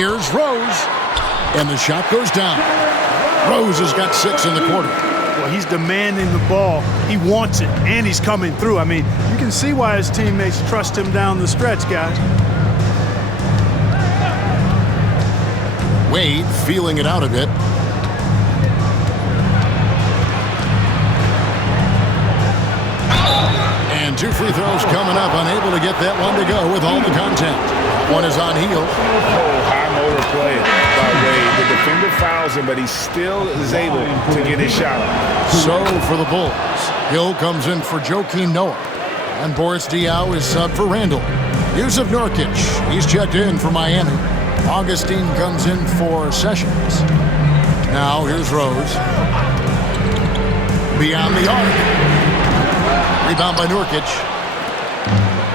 Here's Rose. And the shot goes down. Rose has got 6 in the quarter. Well, he's demanding the ball. He wants it, and he's coming through. I mean, you can see why his teammates trust him down the stretch, guys. Wade feeling it out a bit. And 2 free throws coming up. Unable to get that one to go with all the contact. One is on Hield. Oh, high motor play by Wade. The defender fouls him, but he still is able to get his shot off. So for the Bulls, Hill comes in for Joakim Noah. And Boris Diaw is sub for Randall. Yusuf Nurkic, he's checked in for Miami. Augustine comes in for Sessions. Now here's Rose. Beyond the arc. Rebound by Nurkic.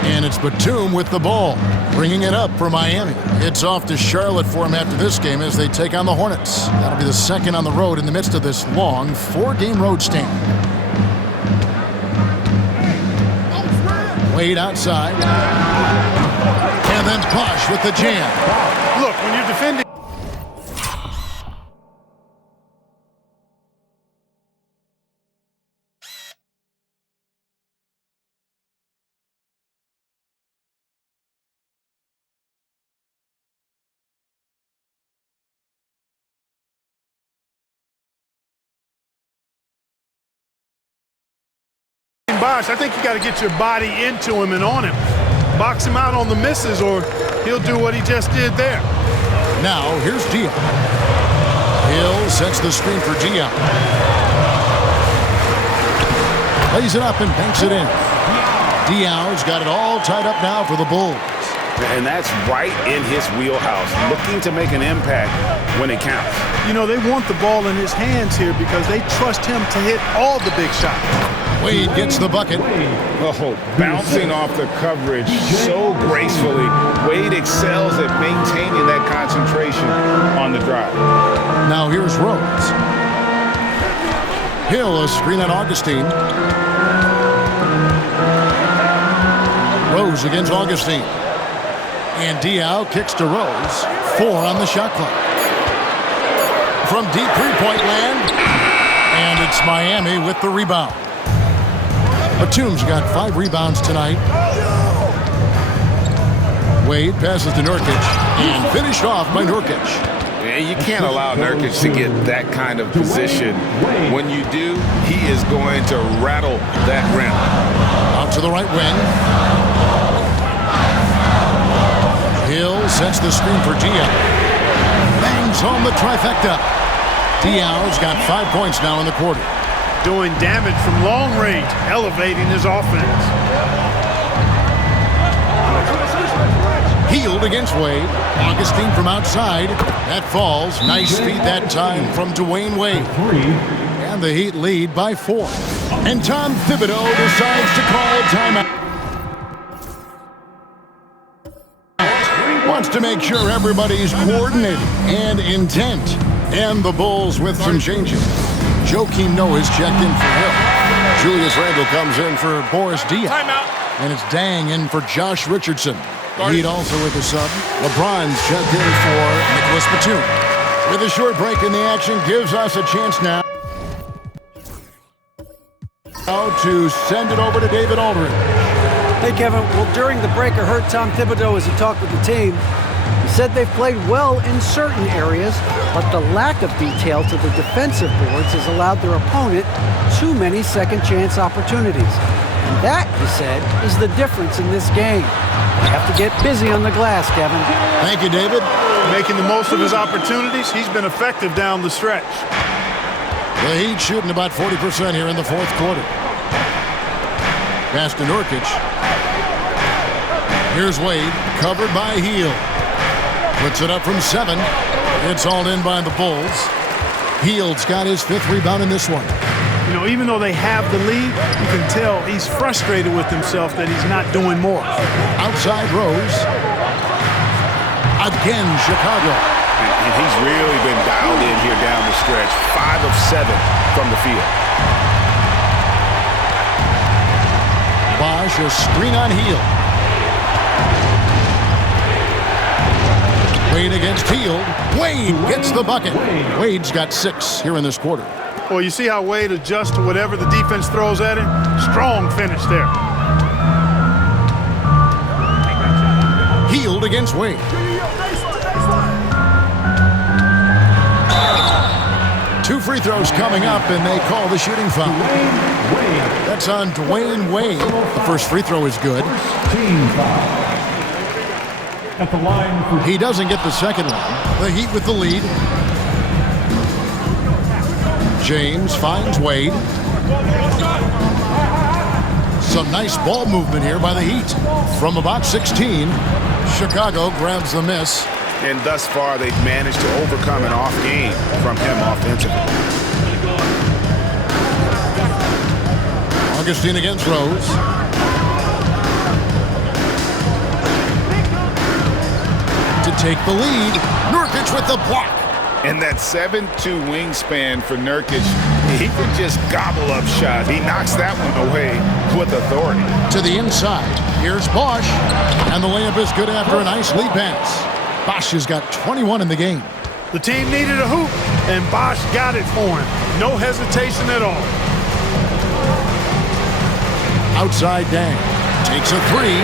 And it's Batum with the ball, bringing it up for Miami. It's off to Charlotte for him after this game as they take on the Hornets. That'll be the second on the road in the midst of this long 4-game road stand. Wade outside. And then Bosh with the jam. Look, when you're defending. Bosh, I think you got to get your body into him and on him. Box him out on the misses or he'll do what he just did there. Now, here's Diaw. Hill sets the screen for Diaw. Lays it up and banks it in. Diaw's got it all tied up now for the Bulls. And that's right in his wheelhouse, looking to make an impact when it counts. You know, they want the ball in his hands here because they trust him to hit all the big shots. Wade gets the bucket. Oh, bouncing off the coverage so gracefully. Wade excels at maintaining that concentration on the drive. Now here's Rose. Hill, a screen on Augustine. Rose against Augustine. And Diaw kicks to Rose. 4 on the shot clock. From deep three-point land. And it's Miami with the rebound. Batum's got 5 rebounds tonight. Wade passes to Nurkic. And finished off by Nurkic. And you can't allow Nurkic to get that kind of position. When you do, he is going to rattle that rim. Out to the right wing. Hill sets the screen for Diaw. Bangs home the trifecta. Diaw's got 5 points now in the quarter. Doing damage from long range, elevating his offense. Hield against Wade. Augustine from outside. That falls. Nice feed that time from Dwayne Wade. And the Heat lead by 4. And Tom Thibodeau decides to call timeout. Wants to make sure everybody's coordinated and intent. And the Bulls with some changes. Joakim Noah is checked in for Hill. Julius Randle comes in for Boris Diaw. Timeout. And it's Dang in for Josh Richardson. Heat also with the sub. LeBron's checked in for Nicholas Batum. With a short break in the action, gives us a chance now to send it over to David Aldridge. Hey, Kevin. Well, during the break, I heard Tom Thibodeau as he talked with the team. He said they've played well in certain areas, but the lack of detail to the defensive boards has allowed their opponent too many second-chance opportunities. And that, he said, is the difference in this game. They have to get busy on the glass, Kevin. Thank you, David. Making the most of his opportunities, he's been effective down the stretch. The Heat shooting about 40% here in the fourth quarter. Pass to Nurkic. Here's Wade, covered by Hield. Puts it up from 7. It's all in by the Bulls. Hield's got his 5th rebound in this one. You know, even though they have the lead, you can tell he's frustrated with himself that he's not doing more. Outside Rose. Again, Chicago. And he's really been dialed in here down the stretch. 5 of 7 from the field. Bosh, a screen on Hield. Wade against Hield. Wade gets the bucket. Wade's got 6 here in this quarter. Well, you see how Wade adjusts to whatever the defense throws at him? Strong finish there. Hield against Wade. Two free throws coming up, and they call the shooting foul. That's on Dwayne Wade. The first free throw is good. He doesn't get the second one. The Heat with the lead. James finds Wade. Some nice ball movement here by the Heat. From about 16, Chicago grabs the miss. And thus far, they've managed to overcome an off game from him offensively. Augustine against Rose. To take the lead, Nurkic with the block. And that 7'2" wingspan for Nurkic, he can just gobble up shots. He knocks that one away with authority. To the inside, here's Bosch. And the layup is good after a nice lead pass. Bosch has got 21 in the game. The team needed a hoop, and Bosch got it for him. No hesitation at all. Outside Dang takes a 3.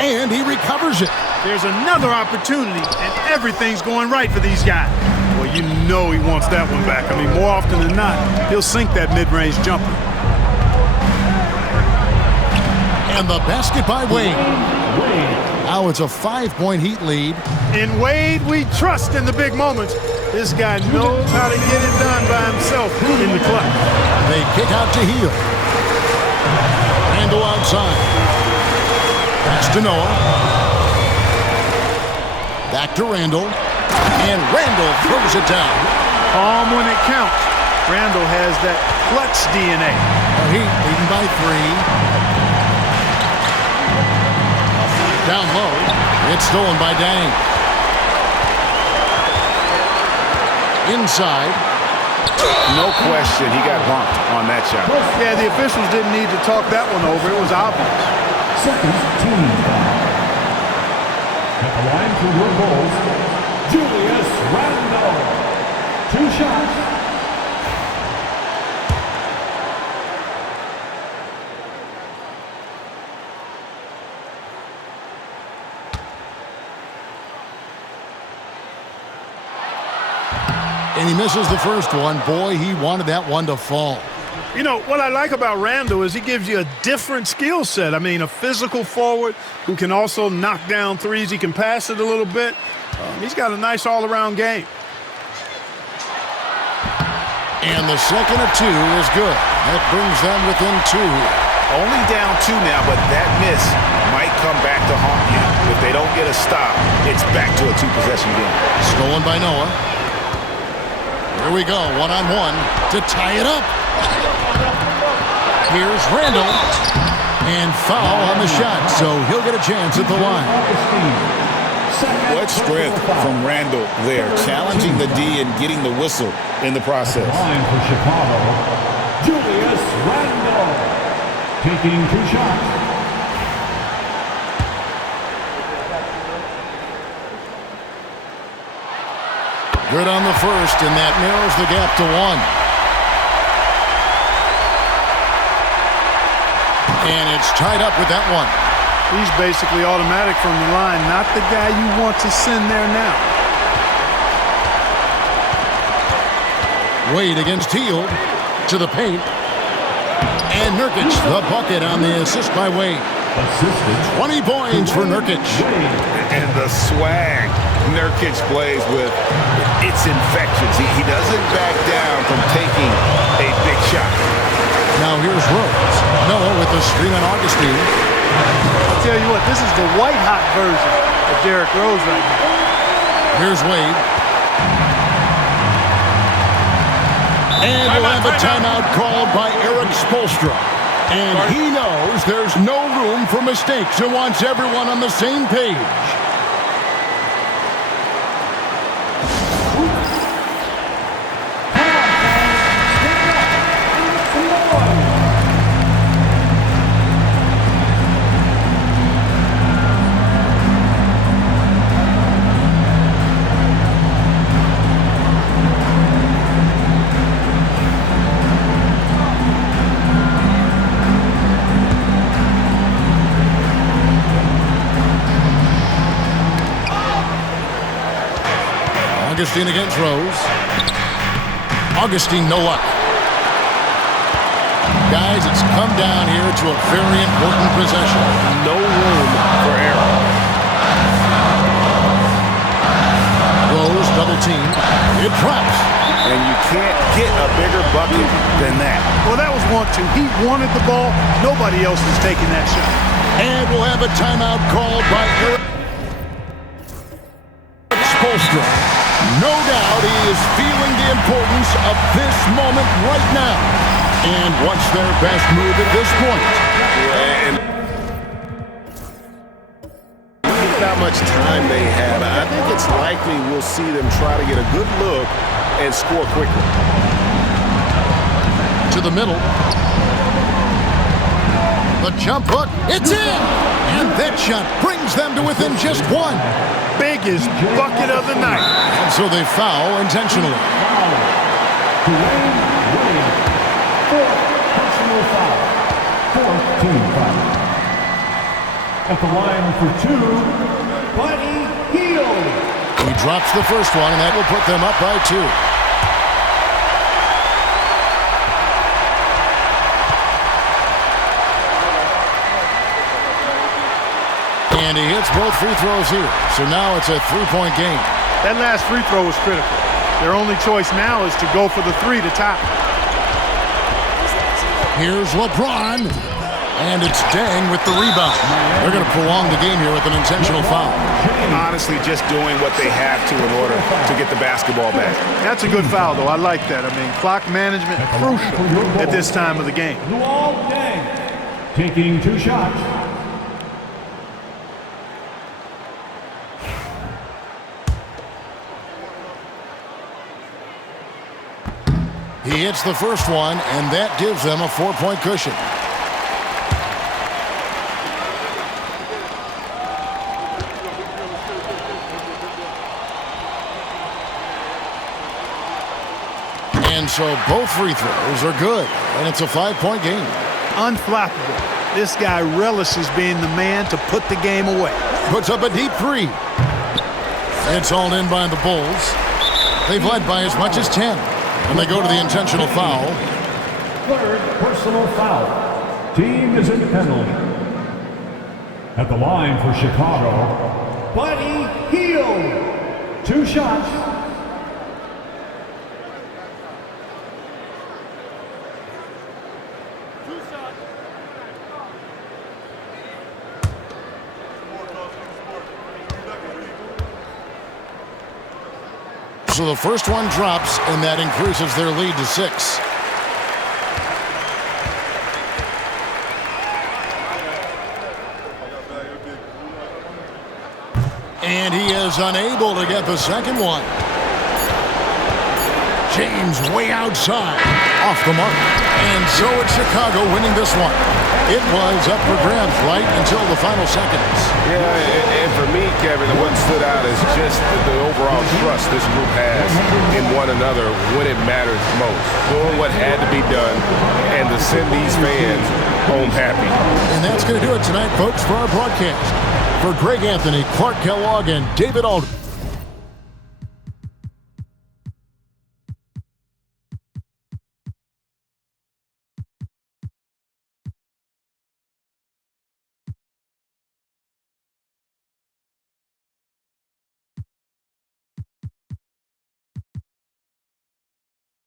And he recovers it. There's another opportunity, and everything's going right for these guys. Well, you know he wants that one back. I mean, more often than not, he'll sink that mid-range jumper. And the basket by Wade. Now it's a 5-point Heat lead. In Wade, we trust in the big moments. This guy knows how to get it done by himself in the clutch. They kick out to Hield. Randle outside. Pass to Noah. Back to Randle. And Randle throws it down. When it counts. Randle has that clutch DNA. The Heat leading by 3. Down low. It's stolen by Dang. Inside. No question, he got bumped on that shot. Yeah, the officials didn't need to talk that one over. It was obvious. Second team foul. At the line for your goals, Julius Randle. 2 shots. And he misses the first one. Boy, he wanted that one to fall. You know, what I like about Randle is he gives you a different skill set. I mean, a physical forward who can also knock down threes. He can pass it a little bit. He's got a nice all-around game. And the second of 2 is good. That brings them within 2. Only down 2 now, but that miss might come back to haunt you. If they don't get a stop, it's back to a 2-possession game. Stolen by Noah. Here we go, one-on-one to tie it up. Here's Randle. And foul on the shot, so he'll get a chance at the line. What strength from Randle there, challenging the D and getting the whistle in the process. Line for Chicago, Julius Randle. Taking 2 shots. Good on the first, and that narrows the gap to 1. And it's tied up with that one. He's basically automatic from the line, not the guy you want to send there now. Wade against Hield to the paint. And Nurkic, the bucket on the assist by Wade. 20 points for Nurkic. And the swag Nurkic plays with, it's infectious. He doesn't back down from taking a big shot. Now here's Rose. Noah with the screen on Augustine. I'll tell you what, this is the white-hot version of Derrick Rose right now. Here's Wade. And we'll have a timeout called by Eric Spoelstra. And he knows there's no room for mistakes and wants everyone on the same page. Augustine again throws. Augustine, no luck. Guys, it's come down here to a very important possession. No room for error. Rose double team. It drops. And you can't get a bigger bucket than that. Well, that was 1-2. He wanted the ball. Nobody else was taking that shot. And we'll have a timeout called by Eric Spoelstra. No doubt he is feeling the importance of this moment right now. And what's their best move at this point? And not much time they have. I think it's likely we'll see them try to get a good look and score quickly. To the middle. The jump hook. It's in! And that shot brings them to within just one. Biggest bucket of the night. And so they foul intentionally. Dwayne Williams. Fourth personal foul. Fourth team foul. At the line for two, Buddy Hield. He drops the first one, and that will put them up by 2. And he hits both free throws here. So now it's a 3-point game. That last free throw was critical. Their only choice now is to go for the 3 to tie. Here's LeBron. And it's Deng with the rebound. They're going to prolong the game here with an intentional foul. Honestly, just doing what they have to in order to get the basketball back. That's a good foul, though. I like that. I mean, clock management crucial at this time of the game. Luol Deng taking 2 shots. He hits the first one, and that gives them a 4-point cushion. And so both free throws are good, and it's a 5-point game. Unflappable. This guy relishes being the man to put the game away. Puts up a deep 3. It's hauled in by the Bulls. They've led by as much as 10. And they go to the intentional foul. Third personal foul. Team is in penalty. At the line for Chicago, Buddy Hield. 2 shots. So the first one drops, and that increases their lead to 6. And he is unable to get the second one. James way outside, off the mark. And so it's Chicago winning this one. It was up for grabs right until the final seconds. Yeah, and for me, Kevin, what stood out is just the overall trust this group has in one another when it matters most. Doing what had to be done and to send these fans home happy. And that's going to do it tonight, folks, for our broadcast. For Greg Anthony, Clark Kellogg, and David Aldridge.